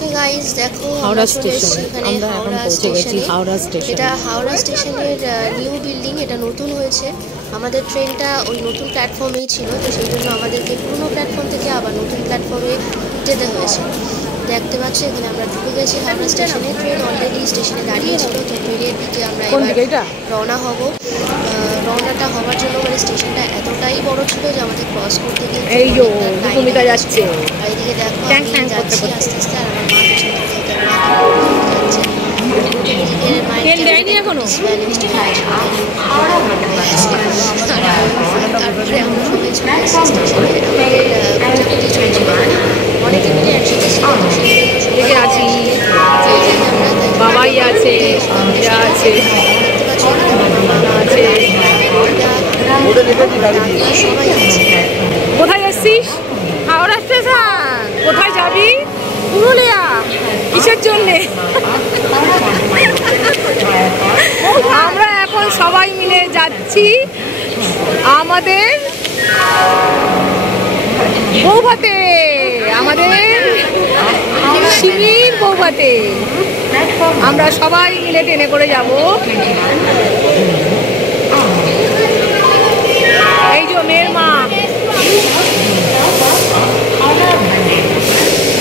Okay guys, দেখো হাওড়া স্টেশনে আমরা এখন পৌঁছে গেছি। হাওড়া স্টেশন, এটা হাওড়া স্টেশনের নিউ বিল্ডিং, এটা নতুন হয়েছে। আমাদের ট্রেনটা ওই নতুন প্ল্যাটফর্মেই ছিল, তো সেই জন্য আমাদেরকে পুরনো প্ল্যাটফর্ম থেকে আবার নতুন প্ল্যাটফর্মে যেতে হয়েছে। দেখতে পাচ্ছি এখানে আমরা ঢুকে গেছি হাওড়া স্টেশনে। ট্রেন অলরেডি স্টেশনে দাঁড়িয়ে ছিল, তো ট্রেনের দিকে আমরা এবার রওনা হব। রওনাটা হওয়ার জন্য মানে স্টেশনটা এতটাই বড় ছিল যে আমাদের ক্রস করতে গিয়ে যাচ্ছে। আর এদিকে দেখো আমি যাচ্ছি আস্তে আস্তে, আর আমার মা পেছন থেকে যাচ্ছে। তারপরে আমরা সবাই চলে এসেছি স্টেশনে। আমাদের খোঁজাখুঁজি চলছিল, অনেকে মিলে একসাথে ছিল, আছি বাবাই আছে, আছে সবাই আছে। কোথায় এসছিস? হাওড়া স্টেশন। কোথায় যাবি? পুরুলিয়া। কিসের জন্যে? আমরা এখন সবাই মিলে যাচ্ছি আমাদের বৌভাতে, আমাদের শিবির বৌভাতে। আমরা সবাই মিলে ট্রেনে করে যাব। এই যে মেয়ের মা,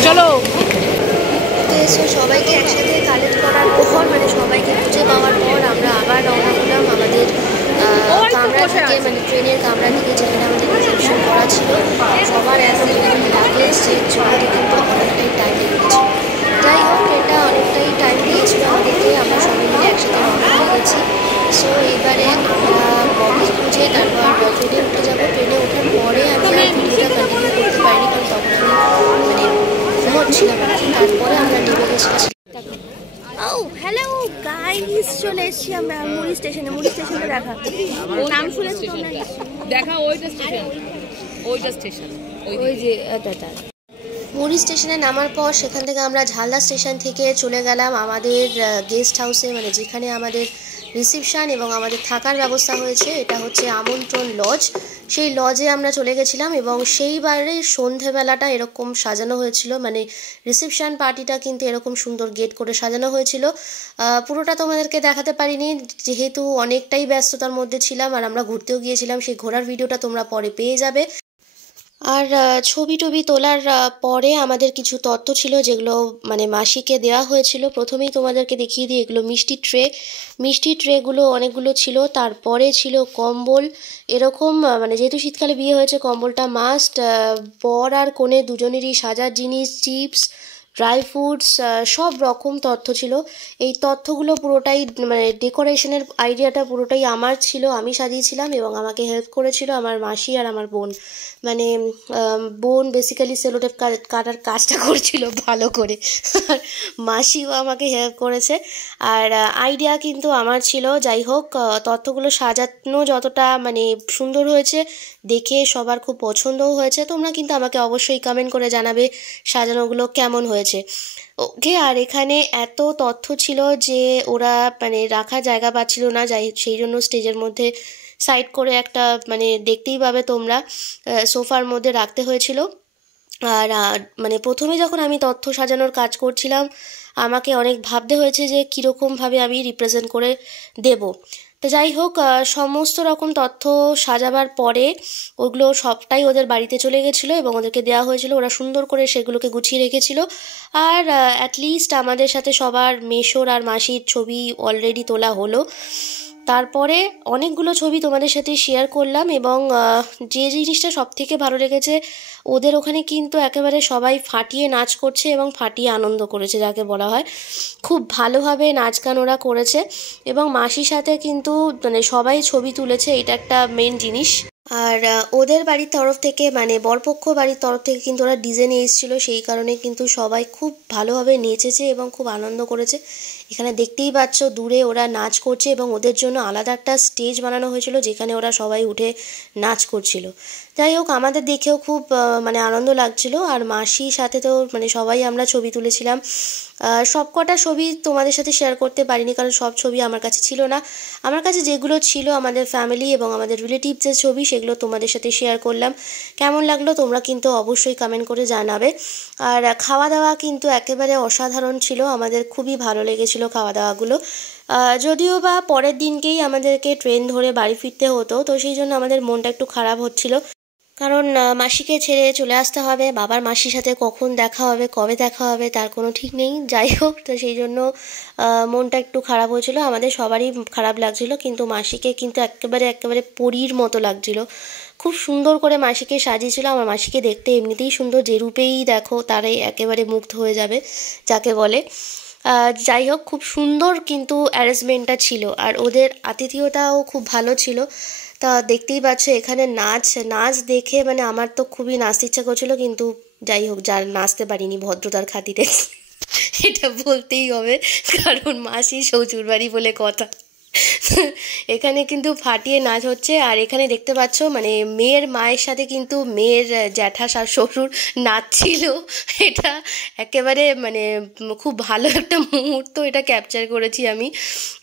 চলো। এসো সবাইকে একসাথে কালেক্ট করার পর, মানে সবাইকে খুঁজে পাওয়ার পর আমরা আবার রওনা হলাম আমাদের কামরা থেকে, মানে ট্রেনের কামরা থেকে, যেখানে আমাদের রিসেপশন করা ছিল। সবার লাগেজ চেক জন্য কিন্তু অনেকটাই টাইম লেগে গেছিলো। যাই হোক, এটা অনেকটাই টাইম দিয়েছিল আমাদেরকে। আমরা সবাই মিলে একসাথে রওনা হয়ে গেছি। সো এইবারে আমরা বগি খুঁজে তারপর ট্রেনে উঠে যাবো। ট্রেনে ওঠার পরে আমি আর ভিডিওটা কন্টিনিউ করতে পারিনি, কারণ তখন আমি মানে ঘুমোচ্ছিলাম আর কি। তারপরে আমরা নেমে গেছিলাম। হ্যালো গাইস, চলে এসেছি আমরা মুড়ি স্টেশনে। মুড়ি স্টেশনে দেখা নাম শুনেছি তোমরা? দেখা ওইটা স্টেশন, ওইটা স্টেশন, ওই যে মুড়ি স্টেশনে নামার পর সেখান থেকে আমরা ঝালদা স্টেশন থেকে চলে গেলাম আমাদের গেস্ট হাউসে, মানে যেখানে আমাদের রিসেপশন এবং আমাদের থাকার ব্যবস্থা হয়েছে। এটা হচ্ছে আমন্ত্রণ লজ। সেই লজে আমরা চলে গেছিলাম এবং সেইবারে সন্ধেবেলাটা এরকম সাজানো হয়েছিল, মানে রিসেপশন পার্টিটা কিন্তু এরকম সুন্দর গেট করে সাজানো হয়েছিল। পুরোটা তোমাদেরকে দেখাতে পারিনি, যেহেতু অনেকটাই ব্যস্ততার মধ্যে ছিলাম, আর আমরা ঘুরতেও গিয়েছিলাম। সেই ঘোরার ভিডিওটা তোমরা পরে পেয়ে যাবে। আর ছবি টবি তোলার পরে আমাদের কিছু তথ্য ছিল, যেগুলো মানে মাসিকে দেওয়া হয়েছিল। প্রথমেই তোমাদেরকে দেখিয়ে দিই, এগুলো মিষ্টি ট্রেগুলো অনেকগুলো ছিল। তারপরে ছিল কম্বল, এরকম মানে যেহেতু শীতকালে বিয়ে হয়েছে, কম্বলটা মাস্ট। বর আর কনে দুজনেরই সাজার জিনিস, চিপস, ড্রাই ফ্রুটস, সব রকম তথ্য ছিল। এই তথ্যগুলো পুরোটাই মানে ডেকোরেশনের আইডিয়াটা পুরোটাই আমার ছিল, আমি সাজিয়েছিলাম এবং আমাকে হেল্প করেছিল আমার মাসি আর আমার বোন। মানে বোন বেসিক্যালি সেলোটেপ কাটার কাজটা করছিল ভালো করে, আর মাসিও আমাকে হেল্প করেছে। আর আইডিয়া কিন্তু আমার ছিল। যাই হোক, তথ্যগুলো সাজানো যতটা মানে সুন্দর হয়েছে, দেখে সবার খুব পছন্দও হয়েছে। তোমরা কিন্তু আমাকে অবশ্যই কমেন্ট করে জানাবে সাজানোগুলো কেমন হয়েছে। ওকে, আর এখানে এত তথ্য ছিল যে ওরা মানে রাখার জায়গা পাচ্ছিল না, সেই জন্য স্টেজের মধ্যে সাইড করে একটা মানে দেখতেই পাবে তোমরা সোফার মধ্যে রাখতে হয়েছিল। আর মানে প্রথমে যখন আমি তথ্য সাজানোর কাজ করছিলাম, আমাকে অনেক ভাবতে হয়েছে যে কীরকমভাবে আমি রিপ্রেজেন্ট করে দেব। তো যাই হোক, সমস্ত রকম তথ্য সাজাবার পরে ওগুলো সবটাই ওদের বাড়িতে চলে গেছিলো এবং ওদেরকে দেওয়া হয়েছিল। ওরা সুন্দর করে সেগুলোকে গুছিয়ে রেখেছিল। আর অ্যাটলিস্ট আমাদের সাথে সবার মেশোর আর মাসির ছবি অলরেডি তোলা হলো। তারপরে অনেকগুলো ছবি তোমাদের সাথে শেয়ার করলাম এবং যে জিনিসটা সবথেকে ভালো লেগেছে, ওদের ওখানে কিন্তু একেবারে সবাই ফাটিয়ে নাচ করছে এবং ফাটিয়ে আনন্দ করেছে, যাকে বলা হয়। খুব ভালোভাবে নাচ গান ওরা করেছে এবং মাসির সাথে কিন্তু মানে সবাই ছবি তুলেছে, এটা একটা মেন জিনিস। আর ওদের বাড়ির তরফ থেকে মানে বরপক্ষ বাড়ির তরফ থেকে কিন্তু ওরা ডিজে নিয়ে এসেছিলো, সেই কারণে কিন্তু সবাই খুব ভালোভাবে নেচেছে এবং খুব আনন্দ করেছে। এখানে দেখতেই পাচ্ছ দূরে ওরা নাচ করছে এবং ওদের জন্য আলাদা একটা স্টেজ বানানো হয়েছিল, যেখানে ওরা সবাই উঠে নাচ করছিল। যাই হোক, আমাদের দেখেও খুব মানে আনন্দ লাগছিল। আর মাসির সাথে তো মানে সবাই আমরা ছবি তুলেছিলাম। সব কটা ছবি তোমাদের সাথে শেয়ার করতে পারিনি, কারণ সব ছবি আমার কাছে ছিল না। আমার কাছে যেগুলো ছিল আমাদের ফ্যামিলি এবং আমাদের রিলেটিভসের ছবি, সেগুলো তোমাদের সাথে শেয়ার করলাম। কেমন লাগলো তোমরা কিন্তু অবশ্যই কমেন্ট করে জানাবে। আর খাওয়া দাওয়া কিন্তু একেবারে অসাধারণ ছিল, আমাদের খুবই ভালো লেগেছিল খাওয়া দাওয়াগুলো। যদিও বা পরের দিনকেই আমাদেরকে ট্রেন ধরে বাড়ি ফিরতে হতো, তো সেই জন্য আমাদের মনটা একটু খারাপ হচ্ছিল, কারণ মাসিকে ছেড়ে চলে আসতে হবে। বাবার মাসির সাথে কখন দেখা হবে, কবে দেখা হবে তার কোনো ঠিক নেই। যাই হোক, তো সেই জন্য মনটা একটু খারাপ হয়েছিল, আমাদের সবারই খারাপ লাগছিল। কিন্তু মাসিকে কিন্তু একেবারে পরীর মতো লাগছিল, খুব সুন্দর করে মাসিকে সাজিয়েছিল। আমার মাসিকে দেখতে এমনিতেই সুন্দর, যে রূপেই দেখো তারাই একেবারে মুগ্ধ হয়ে যাবে যাকে বলে। যাই হোক, খুব সুন্দর কিন্তু অ্যারেঞ্জমেন্টটা ছিল, আর ওদের আতিথেয়তাও খুব ভালো ছিল। তা দেখতেই পাচ্ছ এখানে নাচ দেখে মানে আমার তো খুবই নাচতে ইচ্ছা করছিল, কিন্তু যাই হোক, যার নাচতে পারিনি ভদ্রতার খাতিরে এটা বলতেই হবে, কারণ মাসি শ্বশুরবাড়ি বলে কথা। এখানে কিন্তু ফাটিয়ে নাচ হচ্ছে। আর এখানে দেখতে পাচ্ছ মানে মেয়ের মায়ের সাথে কিন্তু মেয়ের জ্যাঠা শ্বশুর নাচছিল। এটা একেবারে মানে খুব ভালো একটা মুহূর্ত, এটা ক্যাপচার করেছি আমি।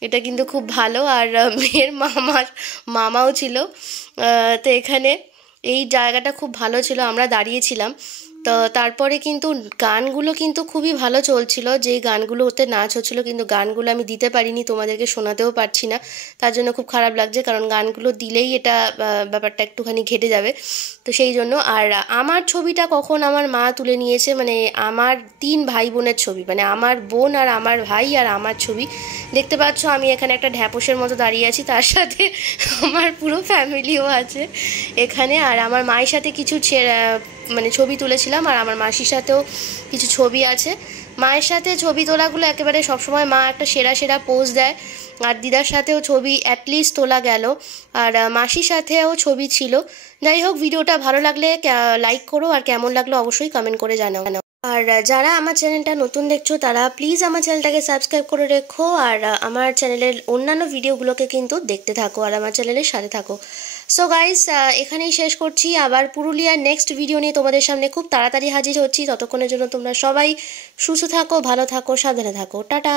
এটা কিন্তু খুব ভালো। আর মেয়ের মামাও ছিল। তো এখানে এই জায়গাটা খুব ভালো ছিল, আমরা দাঁড়িয়েছিলাম। তো তারপরে কিন্তু গানগুলো কিন্তু খুবই ভালো চলছিল, যেই গানগুলো ওতে নাচ হচ্ছিলো, কিন্তু গানগুলো আমি দিতে পারিনি, তোমাদেরকে শোনাতেও পারছি না। তার জন্য খুব খারাপ লাগছে, কারণ গানগুলো দিলেই এটা ব্যাপারটা একটুখানি ঘেটে যাবে, তো সেই জন্য। আর আমার ছবিটা কখন আমার মা তুলে নিয়েছে, মানে আমার 3 ভাই বোনের ছবি, মানে আমার বোন আর আমার ভাই আর আমার ছবি। দেখতে পাচ্ছ আমি এখানে একটা ঢ্যাপসের মতো দাঁড়িয়ে আছি, তার সাথে আমার পুরো ফ্যামিলিও আছে এখানে। আর আমার মায়ের সাথে কিছু মানে ছবি তুলেছিলাম, আর আমার মাসির সাথেও কিছু ছবি আছে। মায়ের সাথে ছবি তোলাগুলো একেবারে সবসময় মা একটা সেরা পোজ দেয়, আর দিদার সাথেও ছবি অ্যাটলিস্ট তোলা গেল, আর মাসির সাথেও ছবি ছিল। যাই হোক, ভিডিওটা ভালো লাগলে লাইক করো, আর কেমন লাগলো অবশ্যই কমেন্ট করে জানাও। আর যারা আমার চ্যানেলটা নতুন দেখছো তারা প্লিজ আমার চ্যানেলটাকে সাবস্ক্রাইব করে রেখো, আর আমার চ্যানেলের অন্যান্য ভিডিওগুলোকে কিন্তু দেখতে থাকো, আর আমার চ্যানেলের সাথে থাকো। সো গাইস, এখানেই শেষ করছি। আবার পুরুলিয়ার নেক্সট ভিডিও নিয়ে তোমাদের সামনে খুব তাড়াতাড়ি হাজির হচ্ছি। ততক্ষণের জন্য তোমরা সবাই সুস্থ থাকো, ভালো থাকো, সাবধানে থাকো। টাটা।